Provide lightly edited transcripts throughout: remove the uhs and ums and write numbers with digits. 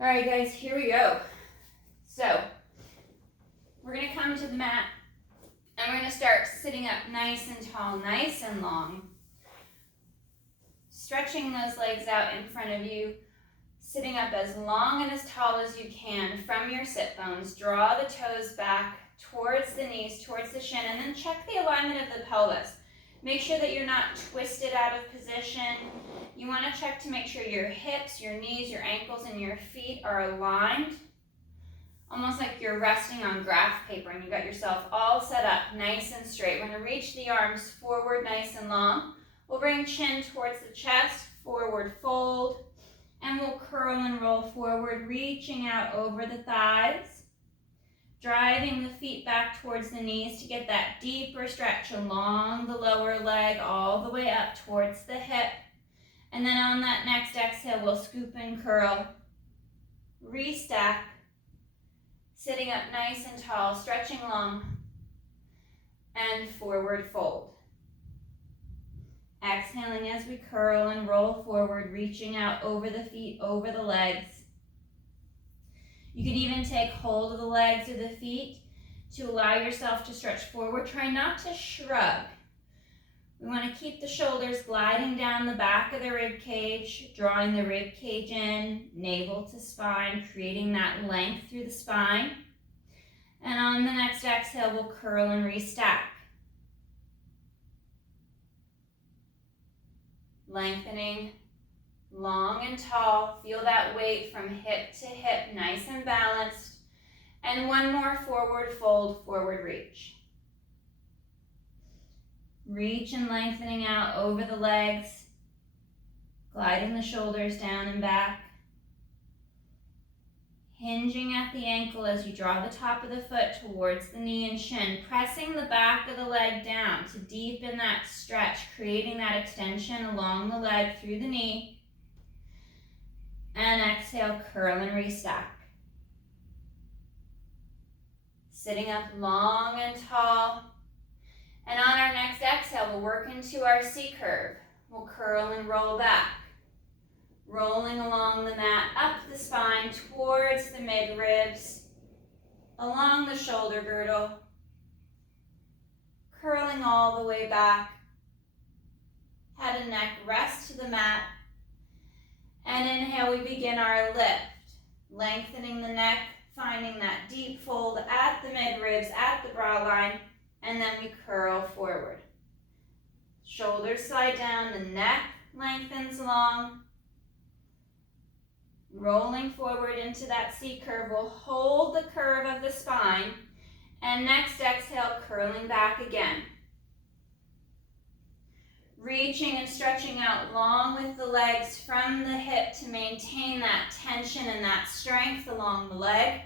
All right, guys, here we go. So we're gonna come to the mat and we're gonna start sitting up nice and tall, nice and long. Stretching those legs out in front of you, sitting up as long and as tall as you can from your sit bones. Draw the toes back towards the knees, towards the shin, and then check the alignment of the pelvis. Make sure that you're not twisted out of position. You want to check to make sure your hips, your knees, your ankles, and your feet are aligned. Almost like you're resting on graph paper and you got yourself all set up nice and straight. We're going to reach the arms forward nice and long. We'll bring chin towards the chest, forward fold, and we'll curl and roll forward, reaching out over the thighs. Driving the feet back towards the knees to get that deeper stretch along the lower leg all the way up towards the hip. And then on that next exhale, we'll scoop and curl, restack, sitting up nice and tall, stretching long, and forward fold. Exhaling as we curl and roll forward, reaching out over the feet, over the legs. You can even take hold of the legs or the feet to allow yourself to stretch forward. Try not to shrug. We want to keep the shoulders gliding down the back of the rib cage, drawing the rib cage in, navel to spine, creating that length through the spine. And on the next exhale, we'll curl and restack. Lengthening. Long and tall, feel that weight from hip to hip, nice and balanced. And one more forward fold, forward reach. Reach and lengthening out over the legs, gliding the shoulders down and back. Hinging at the ankle as you draw the top of the foot towards the knee and shin, pressing the back of the leg down to deepen that stretch, creating that extension along the leg through the knee. And exhale, curl and restack. Sitting up long and tall. And on our next exhale, we'll work into our C curve. We'll curl and roll back. Rolling along the mat, up the spine, towards the mid-ribs, along the shoulder girdle. Curling all the way back. Head and neck rest to the mat. And inhale, we begin our lift, lengthening the neck, finding that deep fold at the mid-ribs, at the brow line, and then we curl forward. Shoulders slide down, the neck lengthens long. Rolling forward into that C curve, we'll hold the curve of the spine, and next exhale, curling back again. Reaching and stretching out long with the legs from the hip to maintain that tension and that strength along the leg.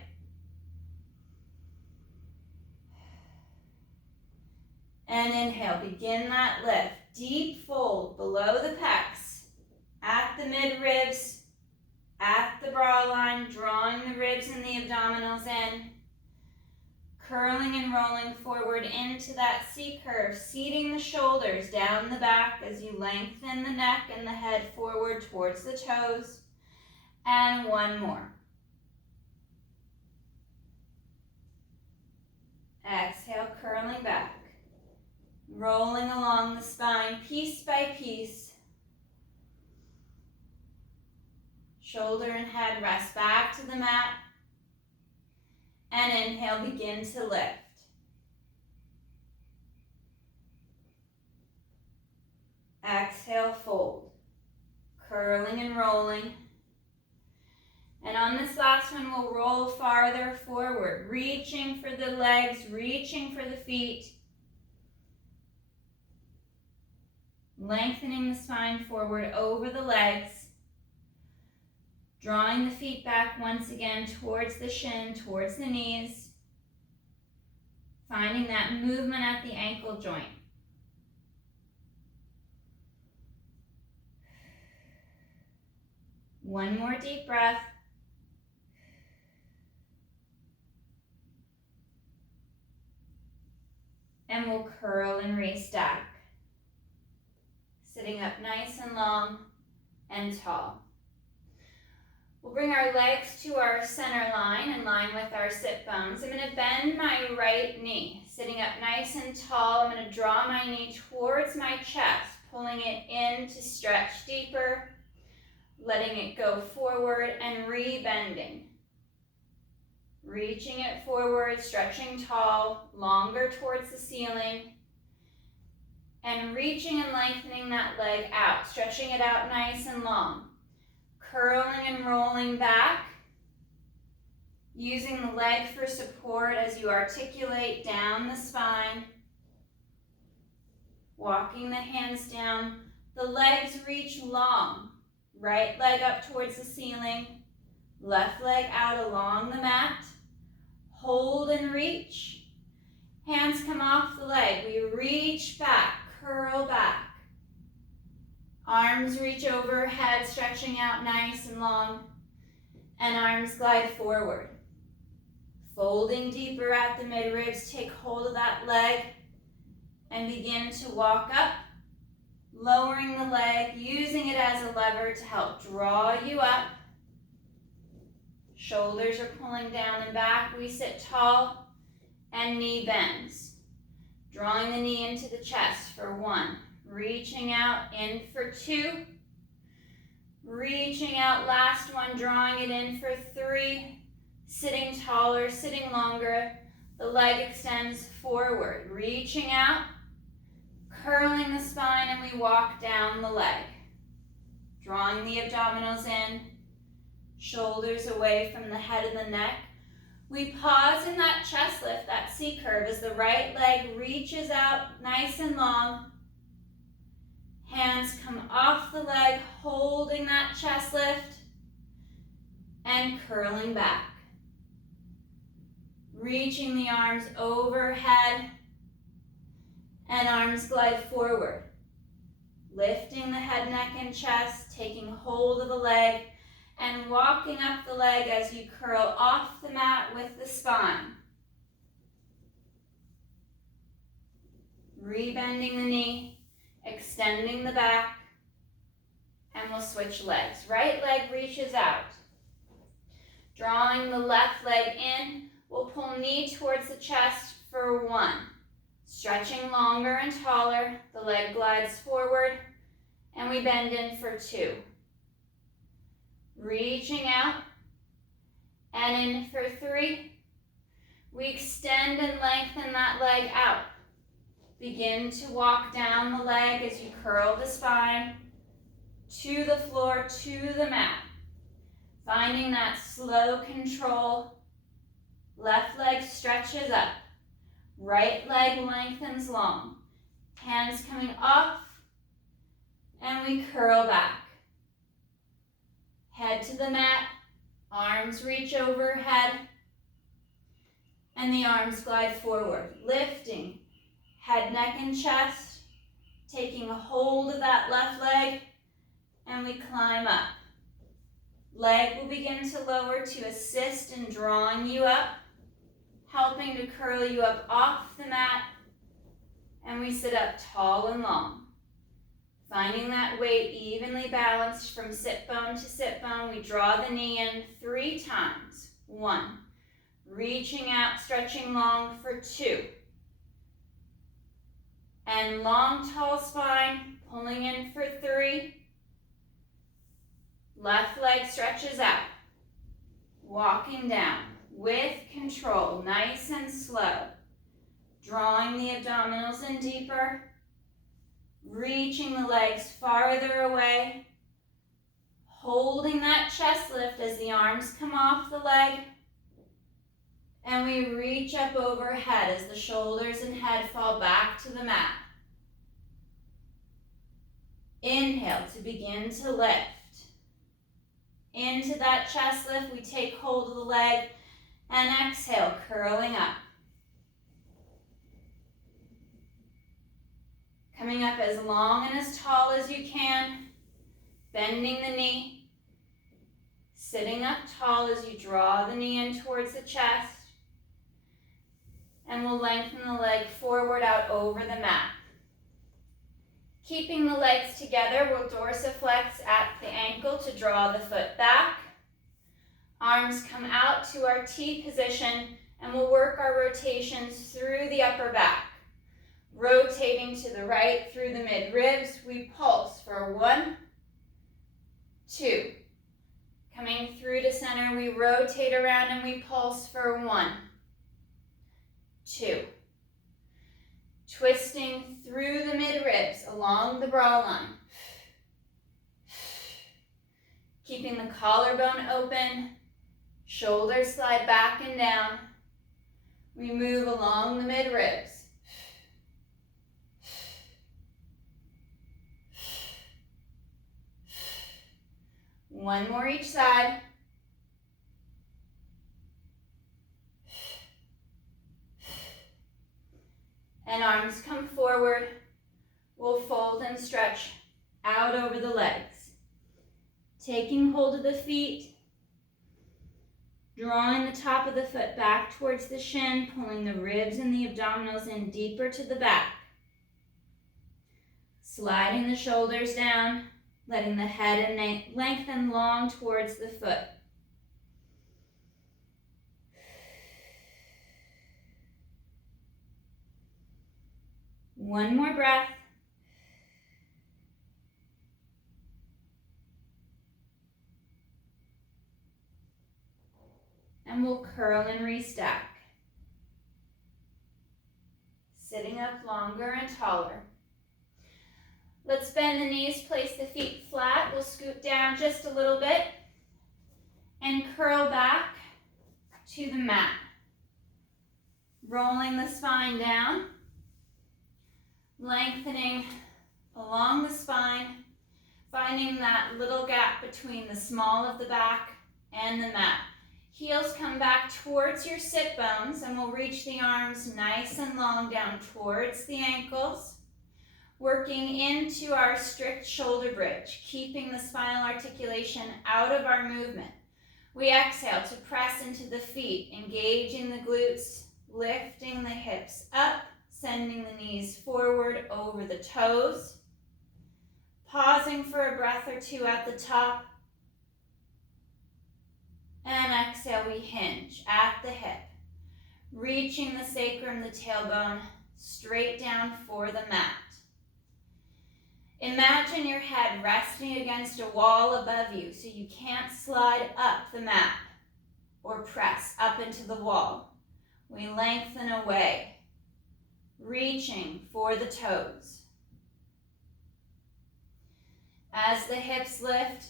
And inhale, begin that lift. Deep fold below the pecs, at the mid-ribs, at the brow line, drawing the ribs and the abdominals in. Curling and rolling forward into that C curve, seating the shoulders down the back as you lengthen the neck and the head forward towards the toes. And one more. Exhale, curling back. Rolling along the spine, piece by piece. Shoulder and head rest back to the mat. And inhale, begin to lift. Exhale, fold. Curling and rolling. And on this last one, we'll roll farther forward, reaching for the legs, reaching for the feet. Lengthening the spine forward over the legs. Drawing the feet back once again towards the shin, towards the knees. Finding that movement at the ankle joint. One more deep breath. And we'll curl and restack. Sitting up nice and long and tall. We'll bring our legs to our center line in line with our sit bones. I'm going to bend my right knee, sitting up nice and tall. I'm going to draw my knee towards my chest, pulling it in to stretch deeper, letting it go forward and rebending. Reaching it forward, stretching tall, longer towards the ceiling, and reaching and lengthening that leg out, stretching it out nice and long. Curling and rolling back, using the leg for support as you articulate down the spine. Walking the hands down, the legs reach long. Right leg up towards the ceiling, left leg out along the mat. Hold and reach. Hands come off the leg. We reach back, curl back. Arms reach overhead, stretching out nice and long. And arms glide forward. Folding deeper at the mid-ribs, take hold of that leg and begin to walk up. Lowering the leg, using it as a lever to help draw you up. Shoulders are pulling down and back. We sit tall and knee bends. Drawing the knee into the chest for 1. Reaching out in for 2. Reaching out, last one, drawing it in for 3. Sitting taller, sitting longer. The leg extends forward. Reaching out, curling the spine, and we walk down the leg. Drawing the abdominals in. Shoulders away from the head and the neck. We pause in that chest lift, that C curve, as the right leg reaches out nice and long. Hands come off the leg, holding that chest lift and curling back. Reaching the arms overhead and arms glide forward. Lifting the head, neck, and chest, taking hold of the leg and walking up the leg as you curl off the mat with the spine. Rebending the knee, extending the back, and we'll switch legs. Right leg reaches out. Drawing the left leg in, we'll pull knee towards the chest for 1. Stretching longer and taller, the leg glides forward, and we bend in for 2. Reaching out, and in for 3. We extend and lengthen that leg out. Begin to walk down the leg as you curl the spine to the floor, to the mat. Finding that slow control. Left leg stretches up. Right leg lengthens long. Hands coming off, and we curl back. Head to the mat, arms reach overhead, and the arms glide forward. Lifting, head, neck, and chest, taking a hold of that left leg, and we climb up. Leg will begin to lower to assist in drawing you up, helping to curl you up off the mat, and we sit up tall and long. Finding that weight evenly balanced from sit bone to sit bone, we draw the knee in 3 times. 1. Reaching out, stretching long for 2. And long, tall spine, pulling in for 3. Left leg stretches out. Walking down with control, nice and slow. Drawing the abdominals in deeper. Reaching the legs farther away. Holding that chest lift as the arms come off the leg. And we reach up overhead as the shoulders and head fall back to the mat. Inhale to begin to lift. Into that chest lift, we take hold of the leg, and exhale, curling up. Coming up as long and as tall as you can, bending the knee, sitting up tall as you draw the knee in towards the chest, and we'll lengthen the leg forward out over the mat. Keeping the legs together, we'll dorsiflex at the ankle to draw the foot back. Arms come out to our T position, and we'll work our rotations through the upper back. Rotating to the right through the mid-ribs, we pulse for 1, 2. Coming through to center, we rotate around and we pulse for 1, 2. Twisting through the mid-ribs along the bra line. Keeping the collarbone open, shoulders slide back and down. We move along the mid-ribs. One more each side. And arms come forward. We'll fold and stretch out over the legs. Taking hold of the feet. Drawing the top of the foot back towards the shin, pulling the ribs and the abdominals in deeper to the back. Sliding the shoulders down, letting the head and neck lengthen long towards the foot. One more breath. And we'll curl and restack. Sitting up longer and taller. Let's bend the knees, place the feet flat. We'll scoot down just a little bit and curl back to the mat. Rolling the spine down, lengthening along the spine, finding that little gap between the small of the back and the mat. Heels come back towards your sit bones, and we'll reach the arms nice and long down towards the ankles, working into our strict shoulder bridge, keeping the spinal articulation out of our movement. We exhale to press into the feet, engaging the glutes, lifting the hips up, sending the knees forward over the toes, pausing for a breath or two at the top, and exhale, we hinge at the hip, reaching the sacrum, the tailbone, straight down for the mat. Imagine your head resting against a wall above you so you can't slide up the mat or press up into the wall. We lengthen away, reaching for the toes. As the hips lift,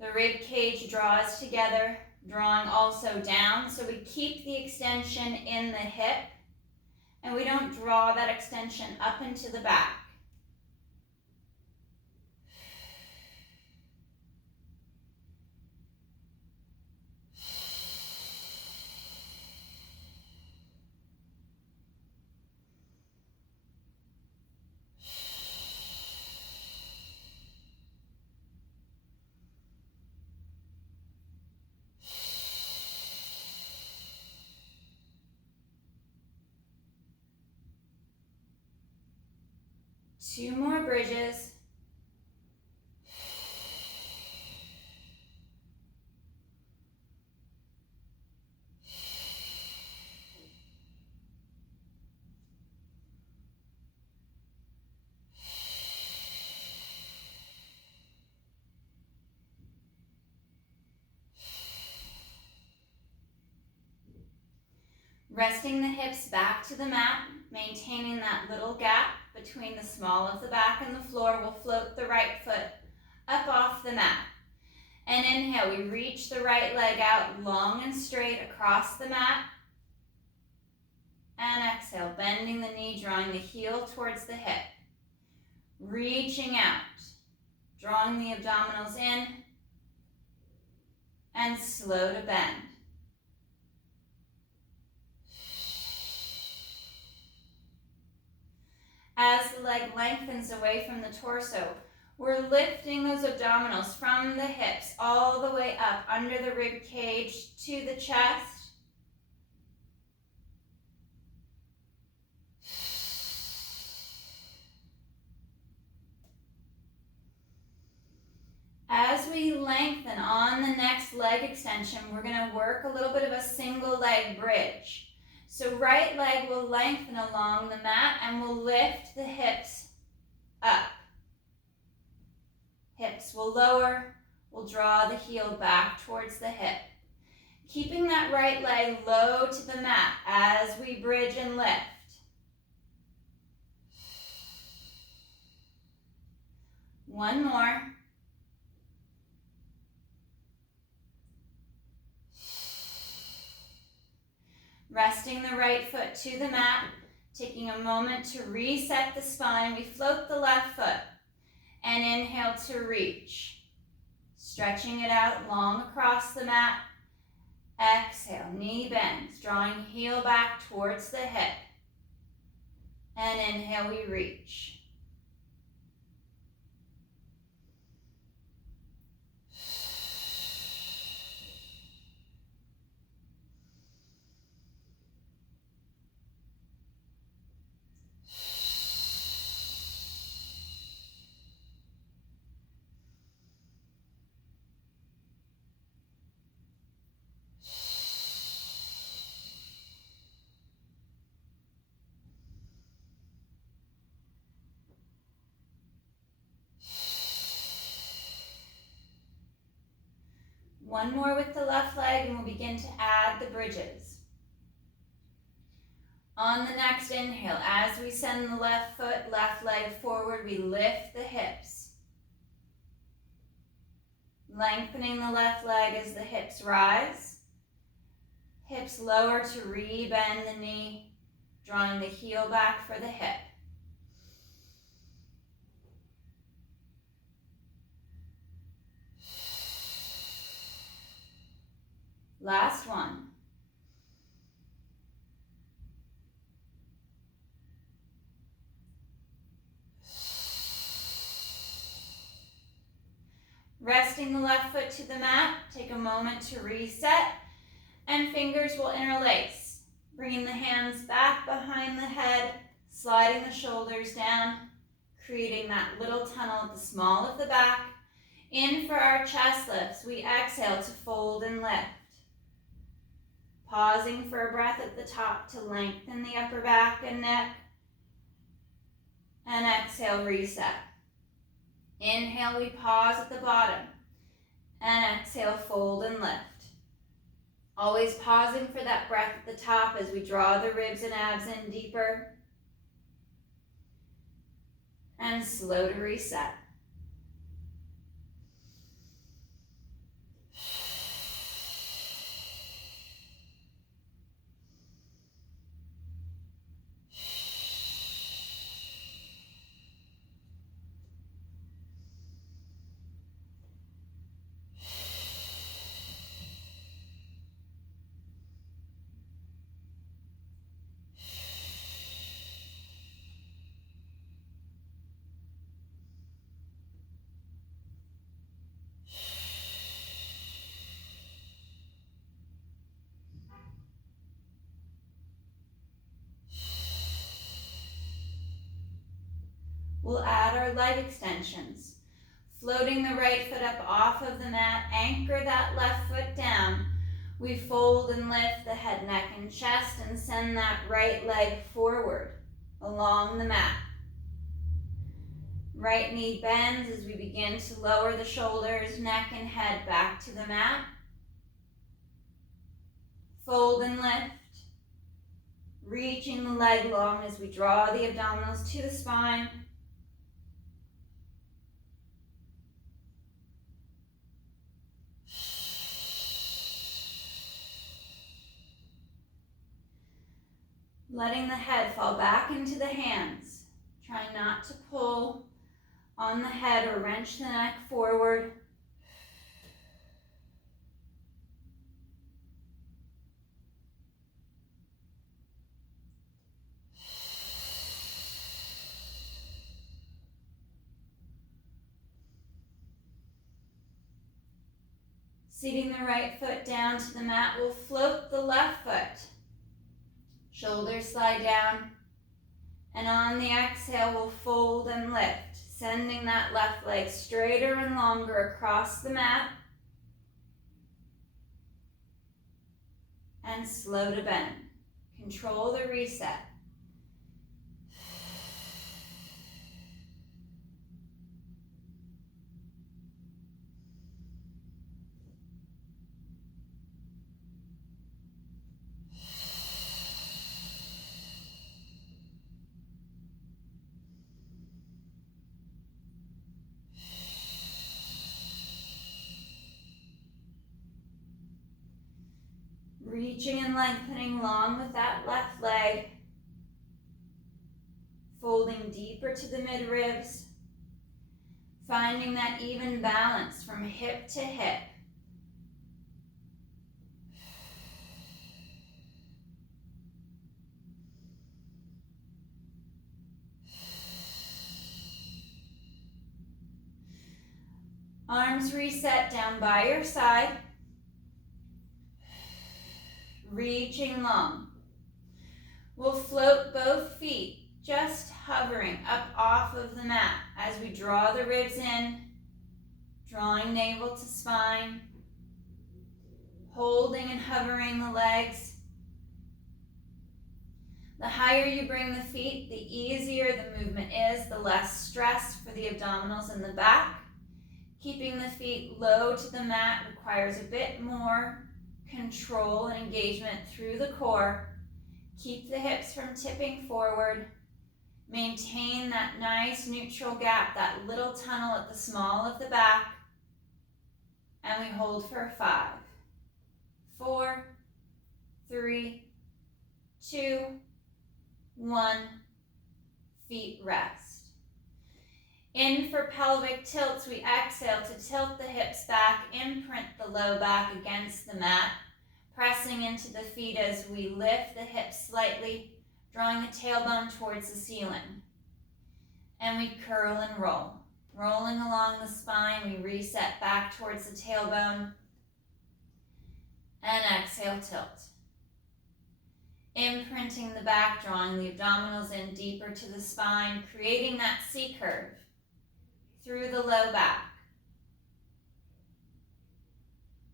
the rib cage draws together, drawing also down, so we keep the extension in the hip, and we don't draw that extension up into the back. Two more bridges. Resting the hips back to the mat, maintaining that little gap between the small of the back and the floor. We'll float the right foot up off the mat. And inhale, we reach the right leg out long and straight across the mat. And exhale, bending the knee, drawing the heel towards the hip. Reaching out, drawing the abdominals in, and slow to bend. As the leg lengthens away from the torso, we're lifting those abdominals from the hips all the way up under the rib cage to the chest. As we we lengthen on the next leg extension, we're going to work a little bit of a single leg bridge. So right leg will lengthen along the mat and we'll lift the hips up. Hips will lower, we'll draw the heel back towards the hip. Keeping that right leg low to the mat as we bridge and lift. One more. Resting the right foot to the mat, taking a moment to reset the spine. We float the left foot and inhale to reach. Stretching it out long across the mat. Exhale, knee bends, drawing heel back towards the hip. And inhale, we reach. One more with the left leg and we'll begin to add the bridges. On the next inhale, as we send the left foot, left leg forward, we lift the hips. Lengthening the left leg as the hips rise. Hips lower to re-bend the knee, drawing the heel back for the hip. Last one. Resting the left foot to the mat, take a moment to reset, and fingers will interlace. Bringing the hands back behind the head, sliding the shoulders down, creating that little tunnel at the small of the back. In for our chest lifts, we exhale to fold and lift. Pausing for a breath at the top to lengthen the upper back and neck. And exhale, reset. Inhale, we pause at the bottom. And exhale, fold and lift. Always pausing for that breath at the top as we draw the ribs and abs in deeper. And slow to reset. We'll add our leg extensions. Floating the right foot up off of the mat, anchor that left foot down. We fold and lift the head, neck, and chest and send that right leg forward along the mat. Right knee bends as we begin to lower the shoulders, neck, and head back to the mat. Fold and lift. Reaching the leg long as we draw the abdominals to the spine. Letting the head fall back into the hands. Try not to pull on the head or wrench the neck forward. Seating the right foot down to the mat, we'll float the left foot. Shoulders slide down, and on the exhale, we'll fold and lift, Sending that left leg straighter and longer across the mat. And slow to bend. Control the reset. Reaching and lengthening long with that left leg. Folding deeper to the mid-ribs. Finding that even balance from hip to hip. Arms reset down by your side. Reaching long. We'll float both feet, just hovering up off of the mat as we draw the ribs in, drawing navel to spine, holding and hovering the legs. The higher you bring the feet, the easier the movement is, the less stress for the abdominals and the back. Keeping the feet low to the mat requires a bit more control and engagement through the core. Keep the hips from tipping forward. Maintain that nice neutral gap, that little tunnel at the small of the back. And we hold for 5, 4, 3, 2, 1. Feet rest. In for pelvic tilts, we exhale to tilt the hips back, imprint the low back against the mat, pressing into the feet as we lift the hips slightly, drawing the tailbone towards the ceiling. And we curl and roll. Rolling along the spine, we reset back towards the tailbone. And exhale, tilt. Imprinting the back, drawing the abdominals in deeper to the spine, creating that C curve through the low back.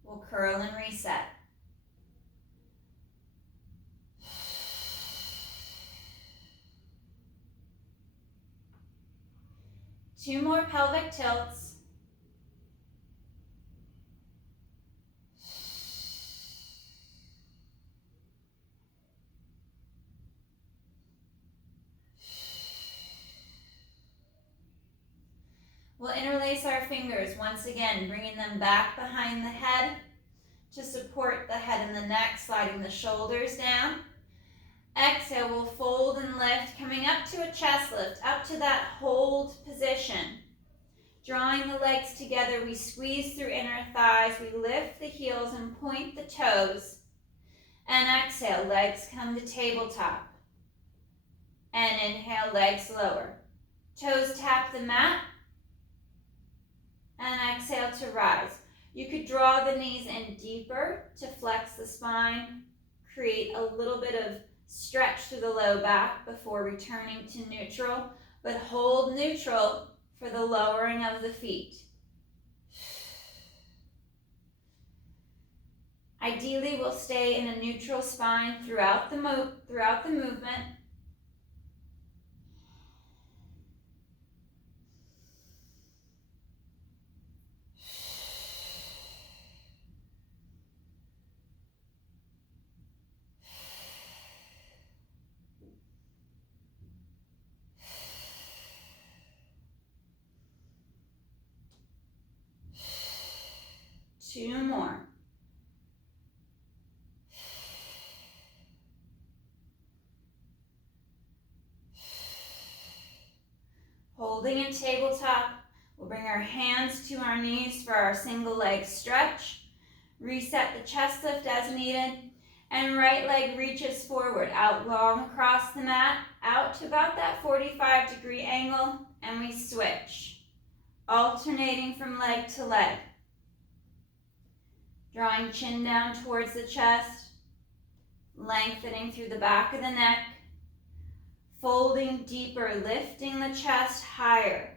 We'll curl and reset. Two more pelvic tilts. We'll interlace our fingers once again, bringing them back behind the head to support the head and the neck, sliding the shoulders down. Exhale, we'll fold and lift, coming up to a chest lift, up to that hold position. Drawing the legs together, we squeeze through inner thighs, we lift the heels and point the toes. And exhale, legs come to tabletop. And inhale, legs lower. Toes tap the mat. And exhale to rise. You could draw the knees in deeper to flex the spine, create a little bit of stretch through the low back before returning to neutral, but hold neutral for the lowering of the feet. Ideally, we'll stay in a neutral spine throughout the movement. Two more. Holding in tabletop, we'll bring our hands to our knees for our single leg stretch. Reset the chest lift as needed. And right leg reaches forward, out long across the mat, out to about that 45-degree angle, and we switch. Alternating from leg to leg. Drawing chin down towards the chest, lengthening through the back of the neck, folding deeper, lifting the chest higher,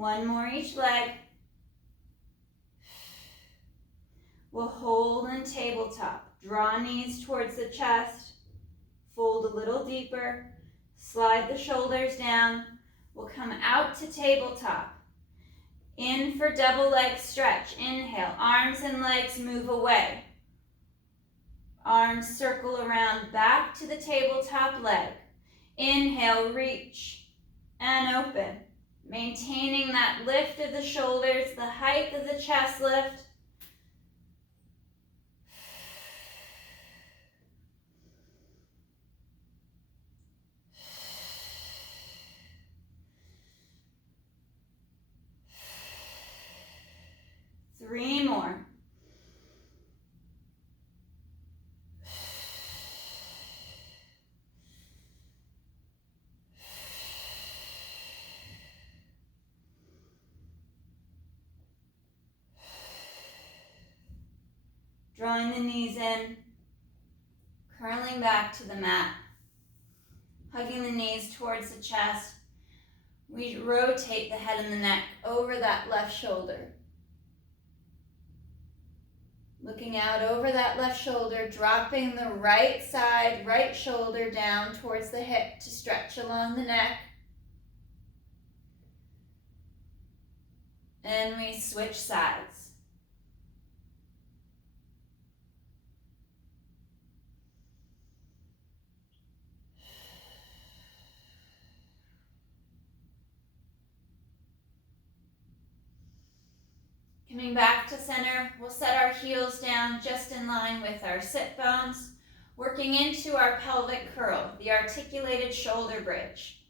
One more each leg. We'll hold in tabletop. Draw knees towards the chest. Fold a little deeper. Slide the shoulders down. We'll come out to tabletop. In for double leg stretch. Inhale, arms and legs move away. Arms circle around back to the tabletop leg. Inhale, reach and open. Maintaining that lift of the shoulders, the height of the chest lift. Three more. Drawing the knees in, curling back to the mat, hugging the knees towards the chest. We rotate the head and the neck over that left shoulder. Looking out over that left shoulder, dropping the right side, right shoulder down towards the hip to stretch along the neck. And we switch sides. Coming back to center, we'll set our heels down just in line with our sit bones, working into our pelvic curl, the articulated shoulder bridge.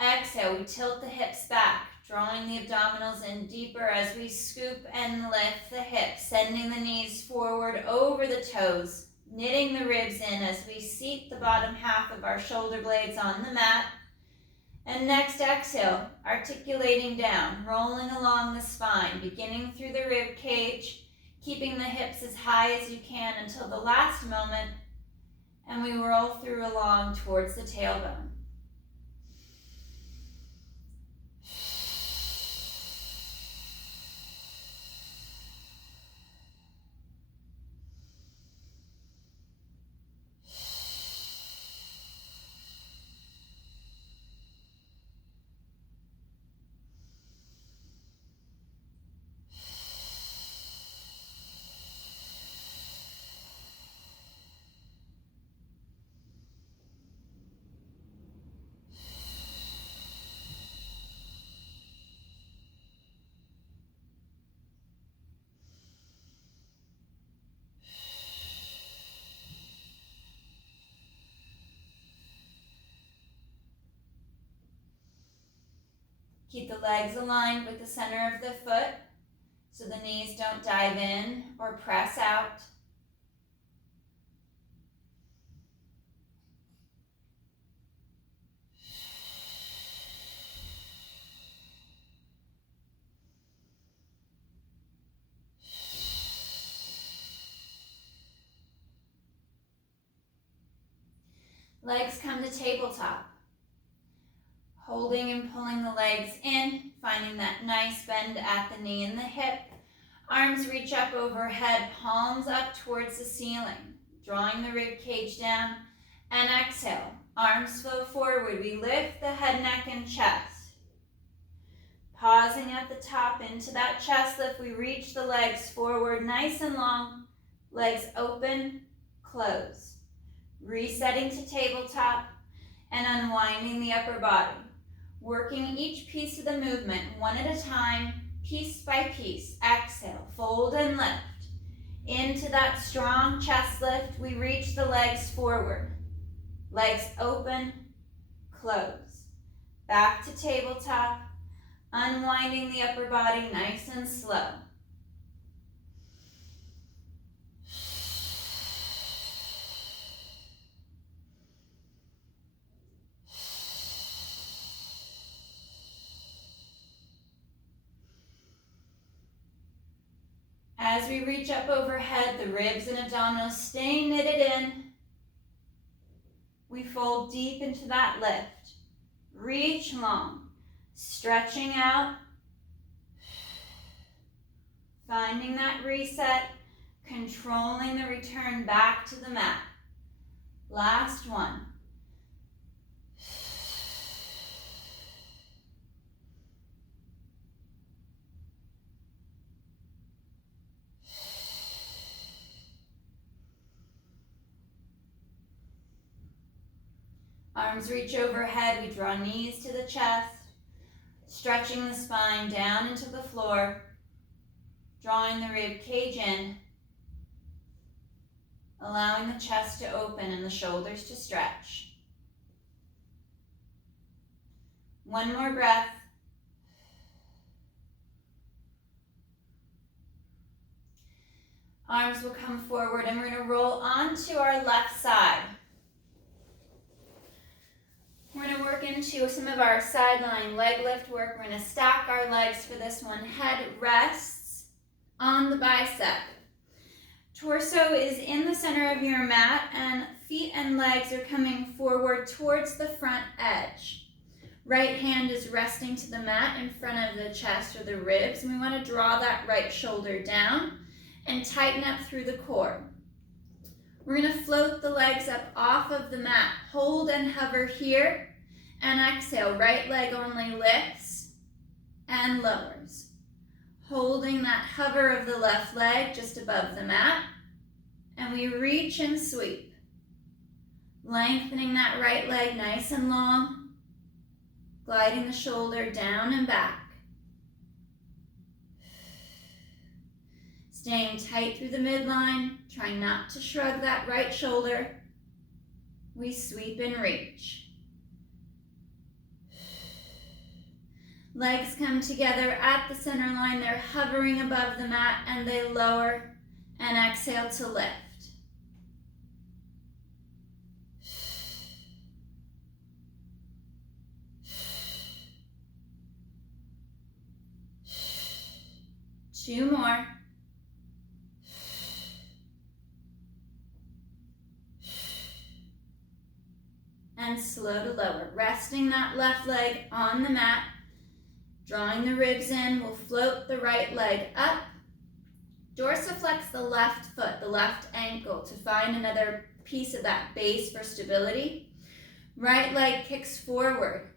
Exhale, we tilt the hips back, drawing the abdominals in deeper as we scoop and lift the hips, sending the knees forward over the toes, knitting the ribs in as we seat the bottom half of our shoulder blades on the mat. And next exhale, articulating down, rolling along the spine, beginning through the rib cage, keeping the hips as high as you can until the last moment, and we roll through along towards the tailbone. Keep the legs aligned with the center of the foot so the knees don't dive in or press out. Legs come to tabletop. Holding and pulling the legs in, finding that nice bend at the knee and the hip. Arms reach up overhead, palms up towards the ceiling, drawing the rib cage down. And exhale, arms flow forward. We lift the head, neck, and chest. Pausing at the top into that chest lift, we reach the legs forward, nice and long. Legs open, close. Resetting to tabletop and unwinding the upper body. Working each piece of the movement one at a time, piece by piece. Exhale, fold and lift. Into that strong chest lift, we reach the legs forward. Legs open, close. Back to tabletop, unwinding the upper body nice and slow. As we reach up overhead, the ribs and abdominals stay knitted in. We fold deep into that lift. Reach long, stretching out Finding that reset, controlling the return back to the mat. Last one. Arms reach overhead, we draw knees to the chest, stretching the spine down into the floor, drawing the rib cage in, allowing the chest to open and the shoulders to stretch. One more breath. Arms will come forward and we're going to roll onto our left side. We're going to work into some of our sideline leg lift work. We're going to stack our legs for this one. Head rests on the bicep. Torso is in the center of your mat and feet and legs are coming forward towards the front edge. Right hand is resting to the mat in front of the chest or the ribs. And we want to draw that right shoulder down and tighten up through the core. We're going to float the legs up off of the mat. Hold and hover here and exhale. Right leg only lifts and lowers. Holding that hover of the left leg just above the mat. And we reach and sweep. Lengthening that right leg nice and long. Gliding the shoulder down and back. Staying tight through the midline, trying not to shrug that right shoulder. We sweep and reach. Legs come together at the center line. They're hovering above the mat and they lower and exhale to lift. Two more. And slow to lower. Resting that left leg on the mat. Drawing the ribs in. We'll float the right leg up. Dorsiflex the left foot, the left ankle to find another piece of that base for stability. Right leg kicks forward.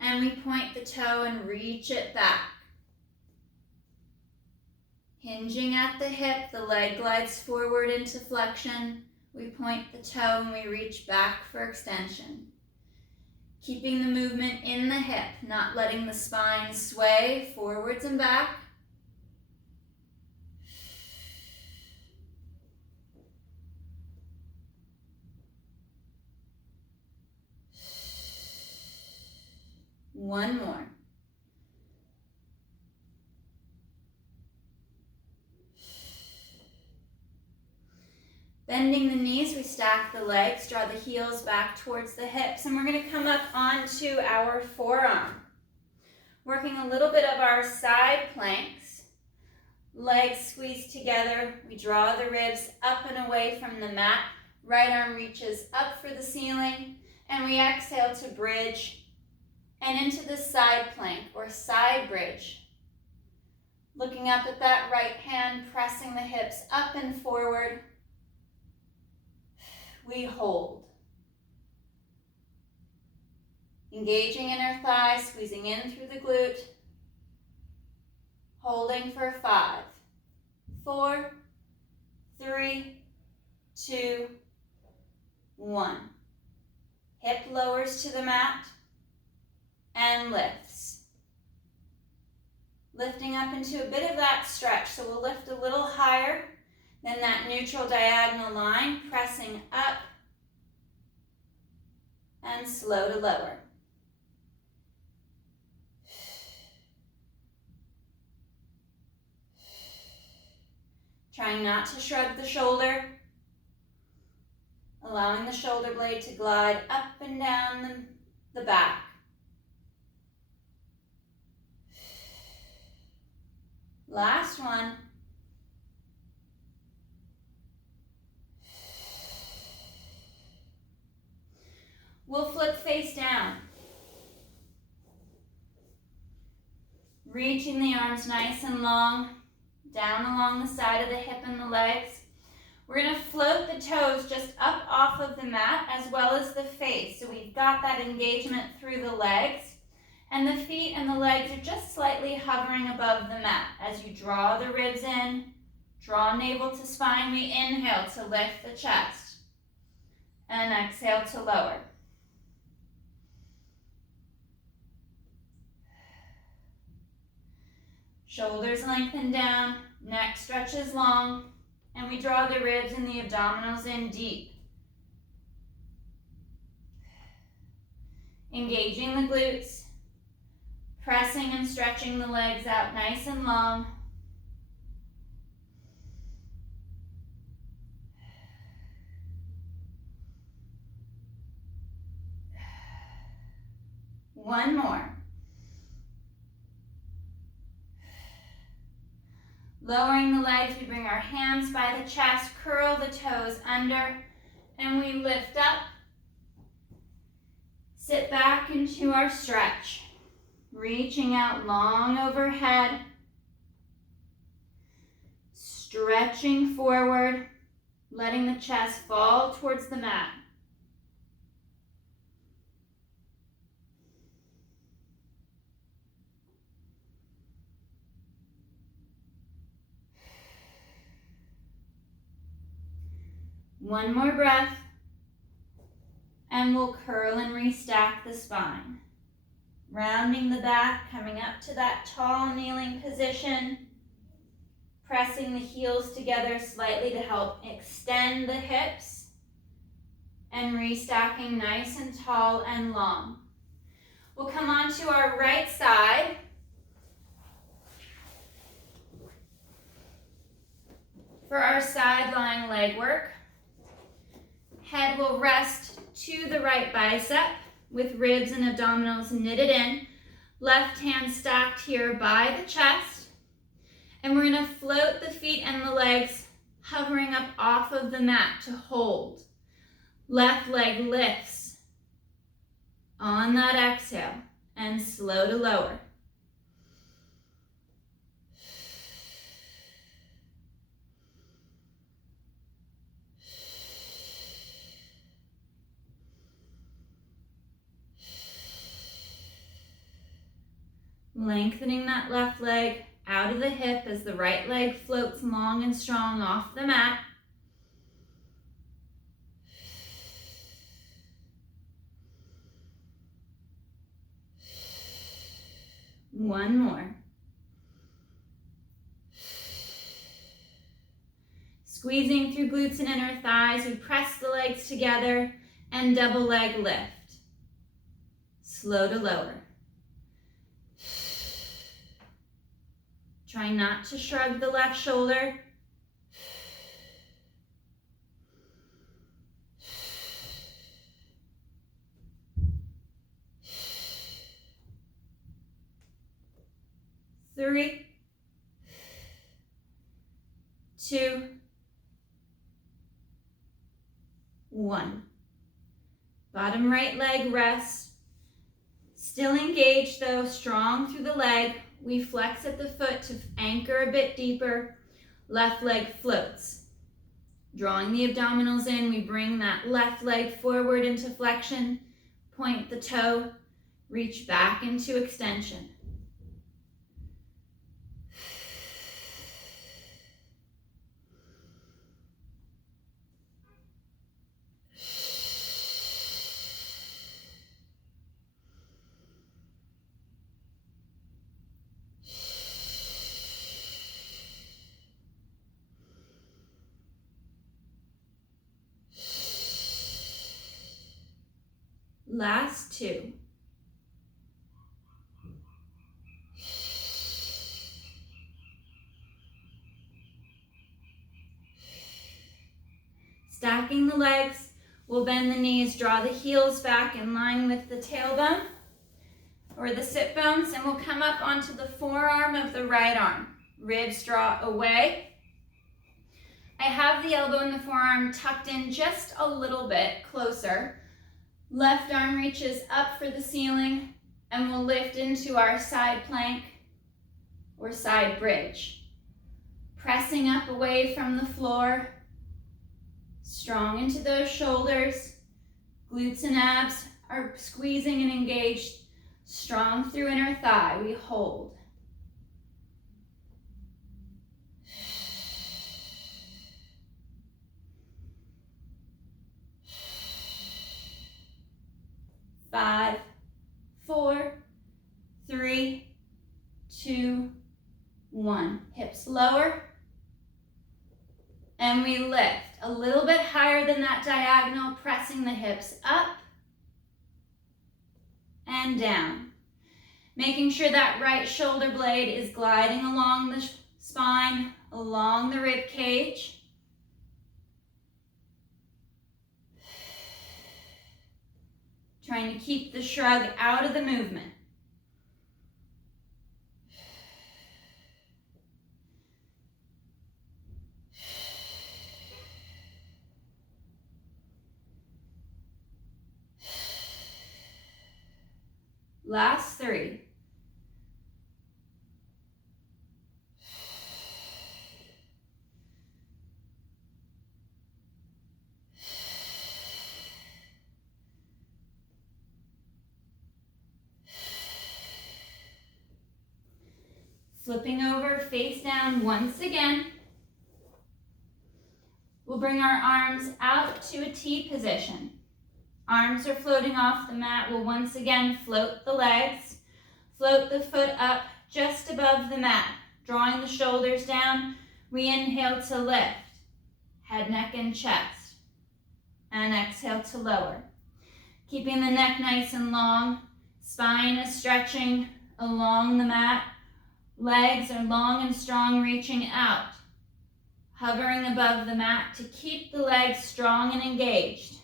And we point the toe and reach it back. Hinging at the hip, the leg glides forward into flexion. We point the toe and we reach back for extension. Keeping the movement in the hip, not letting the spine sway forwards and back. One more. Bending the knees, we stack the legs, draw the heels back towards the hips, and we're going to come up onto our forearm. Working a little bit of our side planks. Legs squeeze together. We draw the ribs up and away from the mat. Right arm reaches up for the ceiling, and we exhale to bridge and into the side plank or side bridge. Looking up at that right hand, pressing the hips up and forward. We hold. Engaging inner thigh, squeezing in through the glute. Holding for 5, 4, 3, 2, 1. Hip lowers to the mat and lifts. Lifting up into a bit of that stretch. So we'll lift a little higher. Then that neutral diagonal line, pressing up and slow to lower. Trying not to shrug the shoulder, allowing the shoulder blade to glide up and down the back. Last one. We'll flip face down. Reaching the arms nice and long. down along the side of the hip and the legs. We're going to float the toes just up off of the mat as well as the face. So we've got that engagement through the legs. And the feet and the legs are just slightly hovering above the mat. As you draw the ribs in, draw navel to spine, we inhale to lift the chest. And exhale to lower. Shoulders lengthen down, neck stretches long, and we draw the ribs and the abdominals in deep. Engaging the glutes, pressing and stretching the legs out nice and long. One more. Lowering the legs, we bring our hands by the chest, curl the toes under, and we lift up. Sit back into our stretch, reaching out long overhead, stretching forward, letting the chest fall towards the mat. One more breath, and we'll curl and restack the spine. Rounding the back, coming up to that tall kneeling position, pressing the heels together slightly to help extend the hips, and restacking nice and tall and long. We'll come on to our right side. For our sideline leg work, head will rest to the right bicep with ribs and abdominals knitted in. Left hand stacked here by the chest. And we're going to float the feet and the legs hovering up off of the mat to hold. Left leg lifts on that exhale and slow to lower. Lengthening that left leg out of the hip as the right leg floats long and strong off the mat. One more. Squeezing through glutes and inner thighs, we press the legs together and double leg lift. Slow to lower. Try not to shrug the left shoulder. Three, two, one. Bottom right leg rests. Still engaged though, strong through the leg. We flex at the foot to anchor a bit deeper. Left leg floats. Drawing the abdominals in, we bring that left leg forward into flexion. Point the toe, reach back into extension. Last two. Stacking the legs, we'll bend the knees, draw the heels back in line with the tailbone or the sit bones, and we'll come up onto the forearm of the right arm. Ribs draw away. I have the elbow and the forearm tucked in just a little bit closer. Left arm reaches up for the ceiling, and we'll lift into our side plank or side bridge. Pressing up away from the floor. Strong into those shoulders. Glutes and abs are squeezing and engaged. Strong through inner thigh. We hold. 5, 4, 3, 2, 1. Hips lower. And we lift a little bit higher than that diagonal, pressing the hips up and down. Making sure that right shoulder blade is gliding along the spine, along the rib cage. Trying to keep the shrug out of the movement. Last 3. Flipping over face down once again. We'll bring our arms out to a T position. Arms are floating off the mat. We'll once again float the legs. Float the foot up just above the mat. Drawing the shoulders down, we inhale to lift. Head, neck, and chest. And exhale to lower. Keeping the neck nice and long. Spine is stretching along the mat. Legs are long and strong, reaching out. Hovering above the mat to keep the legs strong and engaged.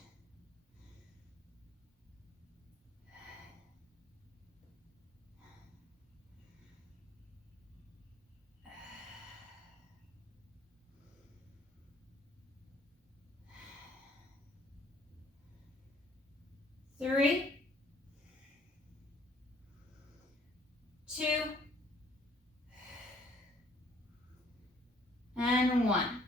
Three, 2, and 1.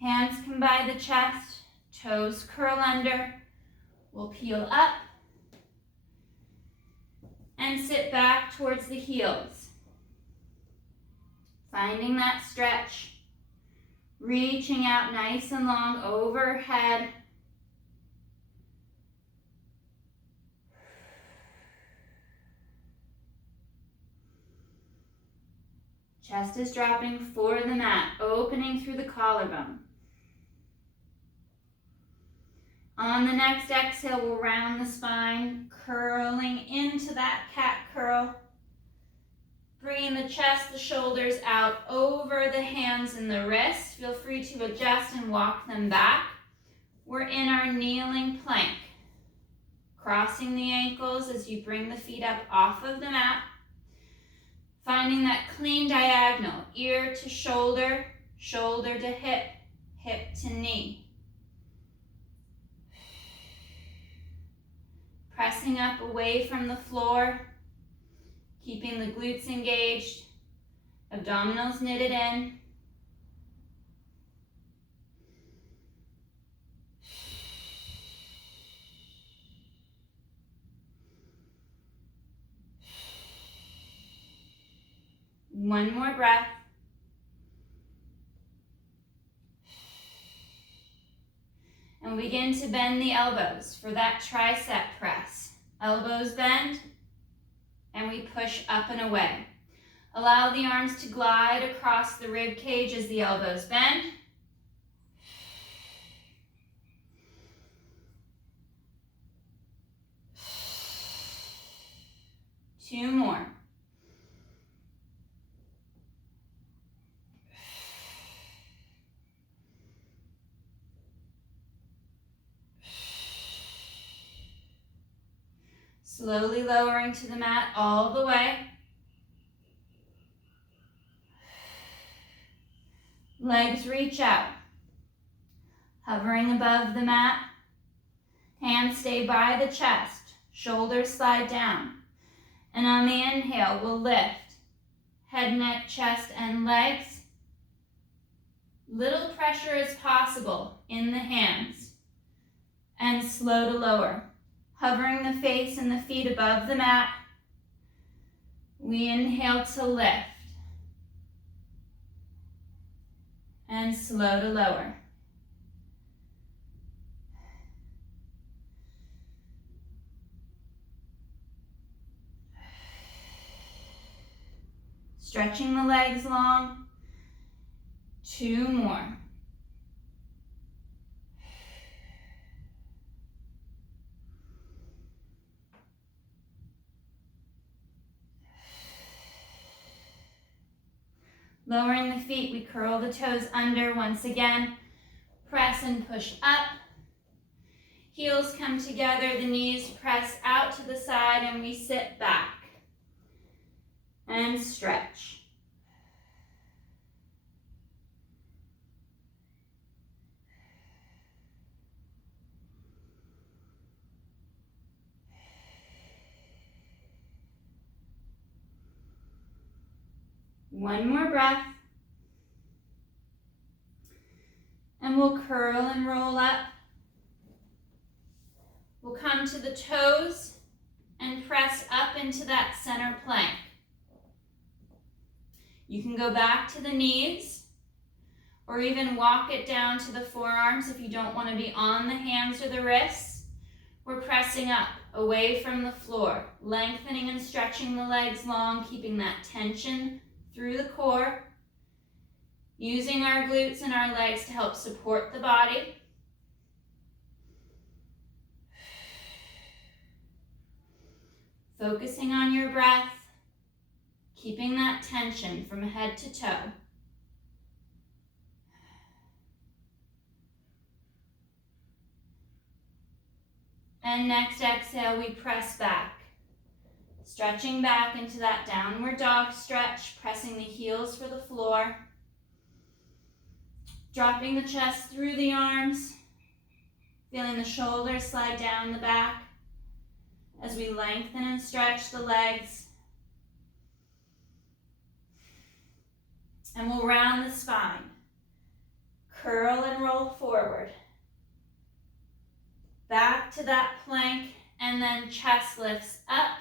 Hands come by the chest, toes curl under. We'll peel up and sit back towards the heels. Finding that stretch, reaching out nice and long overhead. Chest is dropping for the mat, opening through the collarbone. On the next exhale, we'll round the spine, curling into that cat curl. Bringing the chest, the shoulders out over the hands and the wrists. Feel free to adjust and walk them back. We're in our kneeling plank. Crossing the ankles as you bring the feet up off of the mat. Finding that clean diagonal, ear to shoulder, shoulder to hip, hip to knee. Pressing up away from the floor, keeping the glutes engaged, abdominals knitted in. One more breath. And begin to bend the elbows for that tricep press. Elbows bend, and we push up and away. Allow the arms to glide across the rib cage as the elbows bend. Two more. Slowly lowering to the mat all the way. Legs reach out. Hovering above the mat. Hands stay by the chest. Shoulders slide down. And on the inhale, we'll lift. head, neck, chest, and legs. Little pressure as possible in the hands. And slow to lower. Hovering the face and the feet above the mat. We inhale to lift. And slow to lower. Stretching the legs long. 2 more. Lowering the feet, we curl the toes under once again. Press and push up. Heels come together, the knees press out to the side, and we sit back. And stretch. One more breath. And we'll curl and roll up. We'll come to the toes and press up into that center plank. You can go back to the knees or even walk it down to the forearms if you don't want to be on the hands or the wrists. We're pressing up away from the floor, lengthening and stretching the legs long, keeping that tension through the core, using our glutes and our legs to help support the body. Focusing on your breath, keeping that tension from head to toe. And next exhale, we press back. Stretching back into that downward dog stretch, pressing the heels for the floor. Dropping the chest through the arms, feeling the shoulders slide down the back as we lengthen and stretch the legs. And we'll round the spine. Curl and roll forward. Back to that plank, and then chest lifts up.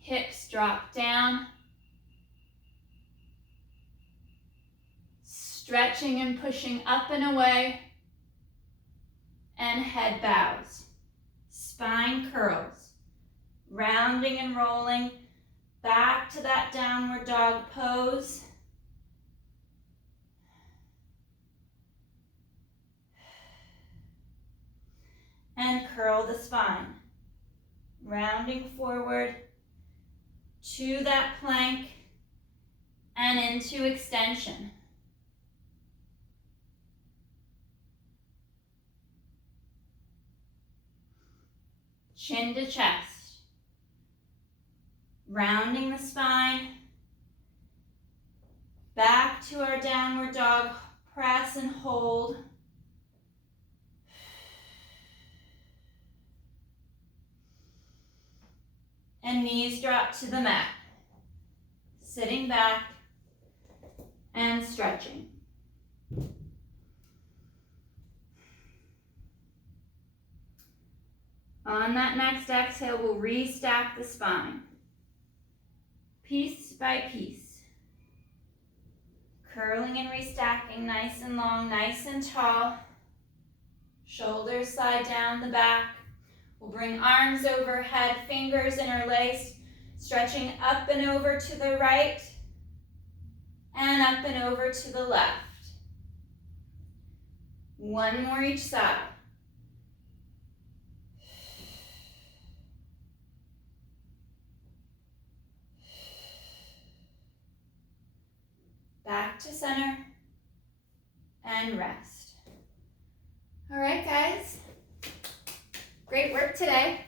Hips drop down. Stretching and pushing up and away. And head bows. Spine curls. Rounding and rolling. Back to that downward dog pose. And curl the spine. Rounding forward to that plank and into extension. Chin to chest. Rounding the spine. Back to our downward dog. Press and hold. And knees drop to the mat. Sitting back and stretching. On that next exhale, we'll restack the spine. Piece by piece. Curling and restacking, nice and long, nice and tall. Shoulders slide down the back. We'll bring arms overhead, fingers interlaced, stretching up and over to the right and up and over to the left. One more each side. Back to center and rest. All right, guys. Great work today.